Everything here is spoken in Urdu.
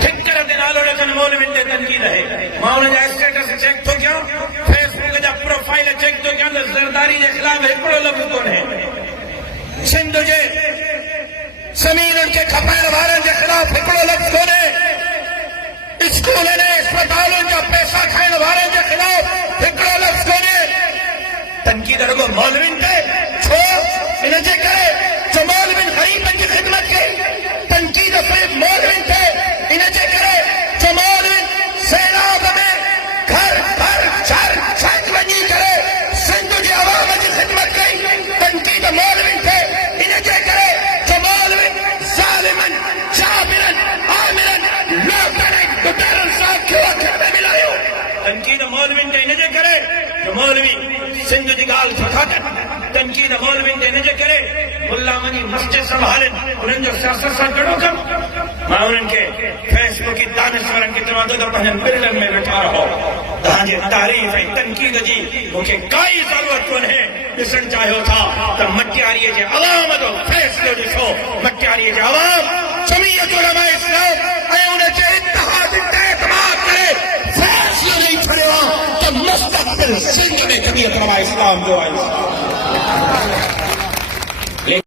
ٹھکر دے نالو رکھن مولوین دے تنقید ہے ماؤن جا اسٹیٹس چیک تو کیا فیس بک جا پروفائل چیک تو کیا زرداری کے خلاف ہکڑو لفظ کون ہے سندھ جے زمین ان کے کھپائن وارن کے خلاف ہکڑو لفظ کون ہے اسکول نے اسپتالوں کا پیسہ کھائن وارن کے خلاف ہکڑو لفظ کون ہے تنقید رگو مولوین تے چھو انہیں جے کرے جو مولوین غریبن کی خدمت کی تنقید صرف مولوین تے انہیں جے کرے جو مولوین سیلاب میں گھر گھر چھر چھت بنی کرے سندھ کی عوام کی خدمت کی تنقید مولوین تے انہیں جے کرے جو مولوین ظالمن جابرن عامرن لوٹرن کٹرن صاحب کے وقت میں ملائیو تنقید مولوین تے انہیں جے کرے جو مولوی سندھ کی گال فتھاٹن تنقید مولوین تے انہیں جے کرے ملا منی مسجد سنبھالن انہیں جو سیاست سان گڑو کم میں انہیں کے فیس بک کی دانشورن کی تمام دو پہنجن بلن میں بٹھا رہا ہوں تاہاں تعریف ہے تنقید جی مجھے کائی ضرورت کون ہے ڈسن چاہو تھا تو مٹیاریے جے عوام دو فیصلے ڈسو مٹیاریے جے عوام جمعیت علماء اسلام اے انہیں جے اتحاد اعتماد کرے فیصلے نہیں چھڑے ہاں تو مستقبل سندھ میں جمعیت علماء اسلام جو آئے